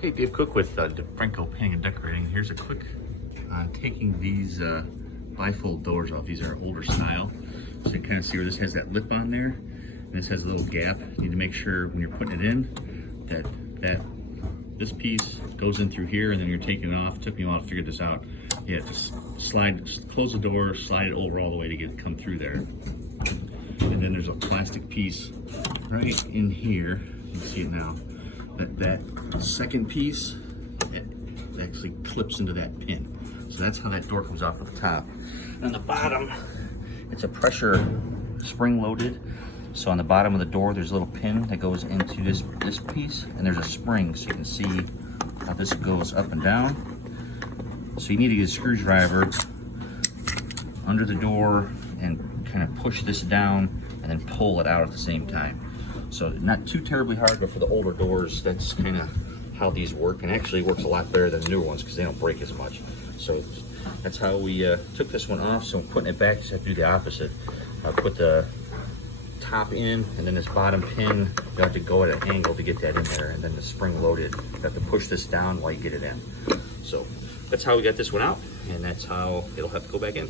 Hey, Dave Cook with DeFranco Painting and Decorating. Here's a quick taking these bifold doors off. These are older style. So you can kind of see where this has that lip on there, and this has a little gap. You need to make sure when you're putting it in that this piece goes in through here, and then you're taking it off. It took me a while to figure this out. You have to close the door, slide it over all the way to get it come through there. And then there's a plastic piece right in here. You can see it now. That second piece, it actually clips into that pin. So that's how that door comes off at the top. And on the bottom, it's a pressure spring loaded. So on the bottom of the door, there's a little pin that goes into this piece, and there's a spring, so you can see how this goes up and down. So you need to get a screwdriver under the door and kind of push this down and then pull it out at the same time. So not too terribly hard, but for the older doors, that's kind of how these work, and actually works a lot better than the newer ones because they don't break as much. So that's how we took this one off. So I'm putting it back, just have to do the opposite. I put the top in, and then this bottom pin, you have to go at an angle to get that in there, and then the spring loaded. You have to push this down while you get it in. So that's how we got this one out, and that's how it'll have to go back in.